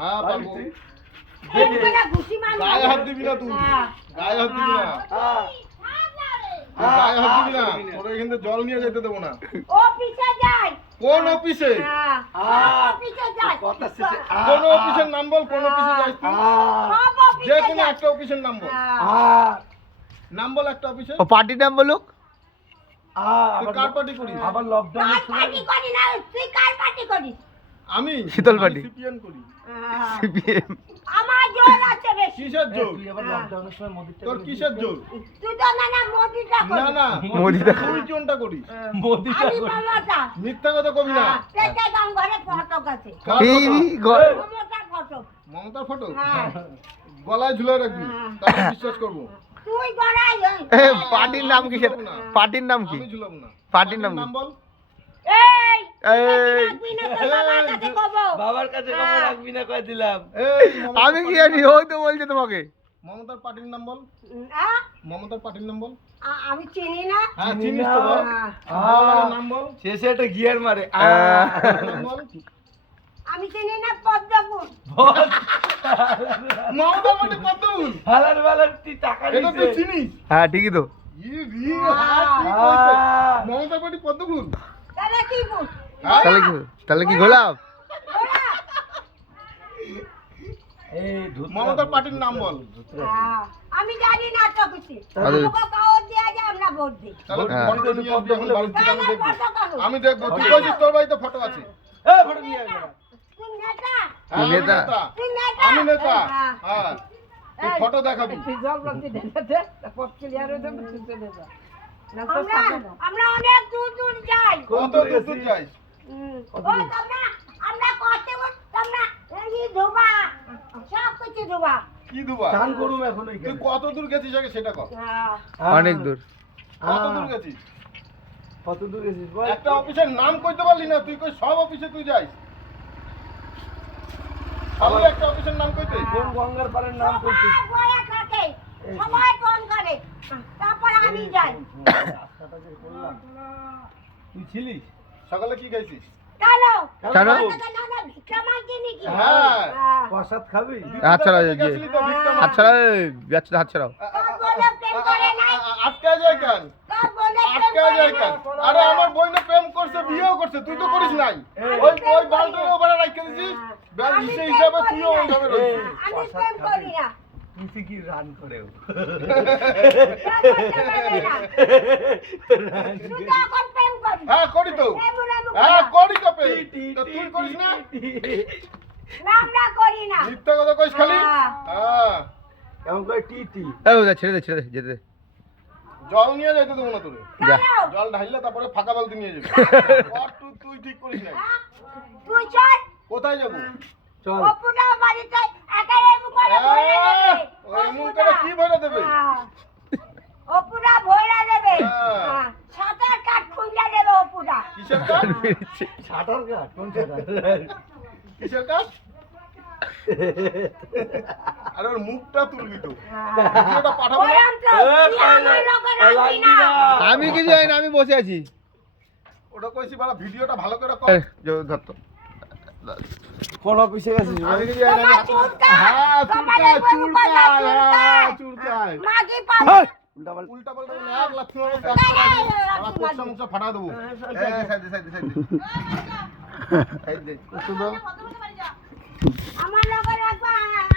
হ্যাঁ পারবো। গায়ে হাত দিবি না তুই, গায়ে হাত দিবি না, গায়ে হাত দিবি না, তোর এখান থেকে জল নিয়ে যেতে দেবো না। অফিসে যাই। কোন অফিসে? অফিসে যাই। কোন অফিসের নাম বল, কোন অফিসে যাস তুই? সব অফিসে যে কোনো যাই। একটা অফিসের নাম বল, নাম বল একটা অফিসের। ও পার্টির নাম বলুক। তুই কার পার্টি করিস? আবার লকডাউন কার পার্টি করি না, তুই কার পার্টি করিস? আমি শীতল পার্টি। সিপিএন করি। সিপিএম। আমার জোর আছে বেশি। কিসের জোর? তুই আবার লকডাউনের সময় মোদিটা তোর কিসের জোর? তুই তো না মোদিটা না করিস। না, মোদিটা তুই কোনটা করিস? মোদিটা আমি মামাটা। মিথ্যা কথা কবি না। পেটে গাম ঘরে ফটো আছে। কার এই ফটো? মমতার ফটো। মমতার ফটো? হ্যাঁ। গলায় ঝুলে রাখবি, তাহলে বিশ্বাস করবো। তুই গড়াই। এ পার্টির নাম কি সেটা? পার্টির নাম কি? আমি ঝুলাবো না। পার্টির নাম কি? বল। এই এই বিনা তো বাবার কাছে কবো। বাবার কাছে খবর রাখবি না কই দিলাম। এই মমতার আমি কি জানি, ওই তো বলছে তোমাকে। মমতার পার্টির নাম বল। হ্যাঁ? মমতার পার্টির নাম বল। আমি চিনি না। হ্যাঁ চিনি চিনিস না। তো বল। হ্যাঁ। নাম বল। শেষে একটা গিয়ার মারে নাম বল। আমি চিনি না পদ্মফুল। মমতার পার্টি পদ্মফুল। হালার বালার তুই টাকা এটা তুই দিছিস চিনিস? হ্যাঁ ঠিকই তো। মমতার পার্টি পদ্মফুল। তাহলে কি ফুল? হ্যাঁ? তাহলে কি গোলাপ? এই ধুতরা মমতার পার্টির নাম বল। আমি জানি না তো কিছু। তাহলে- আমাকে কাগজ দেয়া যায় আমরা ভোট দিই। তাহলে হ্যাঁ। ফটো নিয়ে আসবি এখন বাড়ি থেকে, আমি দেখবো। ফটো কাগজ। আমি দেখবো, তুই কইছিস তোর বাড়িতে ফটো আছে। এ ফটো নিয়ে আয় তুই নেতা। হ্যাঁ, আমি নেতা। নেতা। তুই নেতা। আমি নেতা। হ্যাঁ। হ্যাঁ, তুই ফটো দেখাবি। আমরা অনেক দূর দূর যাই। কত দূর দূর যাইস? ও আমরা করতে আমরা এই ধোবা সব কিছু ধোবা। কি দুবা? চান করুম এখন তুই এইখানে। কত দূর গেছিস আগে সেটা কর। অনেক দূর। কত দূর গেছিস? কত দূর গেছিস বল? একটা অফিসের নাম কইতে পারলি না, তুই কই সব অফিসে তুই যাইস। খালি একটা অফিসের নাম কইতে। কোন গঙ্গার পাড়ের নাম করছিস? সবাই বয়া থাকে। সবাই ফোন করে। তারপর আমি যাই। রাস্তাটা যে করলাম তুই ছিলিস? সকালে কি খাইছিস? চলো। চলো। না না ভিক্ষা মাগি নাকি? হ্যাঁ। প্রসাদ খাবি? হাত ছাড়াও যে গেছিলি তো ভিক্ষা হাত মাগতে। ছাড়াও, যাচ্ছে হাত ছাড়াও। তোর বলে প্রেম করে নাই। আটকা যায় কেন? তোর বলে প্রেম আটকা করে যায় কেন? নাই। আরে আমার বইনে প্রেম করছে, বিয়েও করছে, তুই তো করিস নাই। ওই বালটার ওপরে রাখতে দিছিস। ব্যাস আমি সেই প্রেম হিসাবে করি তুইও না। ওইভাবে রইছিস। আমি প্রেম করি না। তুই কি রান করেও? প্রেম করতে পারবে না। তুই তো এখন প্রেম করিস। হ্যাঁ করি তো। প্রেম উড়াবো হ্যাঁ না। করি তো প্রেম। তা তুই করিস না? না, আমরা করি না। মিথ্যা কথা কইস খালি। হ্যাঁ। হ্যাঁ। কেমন করে টি টি? ছেড়ে দে যেতে দে। জল নিয়ে যাইতে দেবো না তোরে। যা। চলো। জল ঢাইলে তারপরে ফাঁকা বালতি নিয়ে যাবি। আর তুই ঠিক করিস নাই। হ্যাঁ? তুই চল। কোথায় যাবো? চল। অপুটা বাড়িতে একাই এমন করে ভরে দেবে। ওই এমন করে কি ভরে দেবে? হ্যাঁ। অপুটা ভরে দেবে। হ্যাঁ। হ্যাঁ। সাঁতার কাঠ খুঁজে দেবে অপুটা। কিসের কাজ? শাটার কাট কোন শাটার? কিসের কাজ? আরে ওর মুখটা তুলবি তো। হ্যাঁ। ভিডিওটা পাঠাবো না? বললাম তো, তুই আমার লোকের রাখবি না। আমি কিছু জানি না, আমি বসে আছি। ওটা কইছি বাড়া ভিডিওটা ভালো করে কর। ধর তো। কোন অফিসে গেছিস ভাই? আমি কিছু জানি না। তোমার চুলকায়। হ্যাঁ কপালে চুলকায়, গরু পাতা চুলকায়, চুলকায়। চুলকায়। মাগি পাবে। উল্টা পাল্টা। উল্টা পাল্টা বলে এক লাথি মারবো, এক সারা কোচ্চা মুচ্চা ফাটা দেবো। এই সাইড দে, সাইড দে, সাইড দে। সাইড দে। একটু দাও।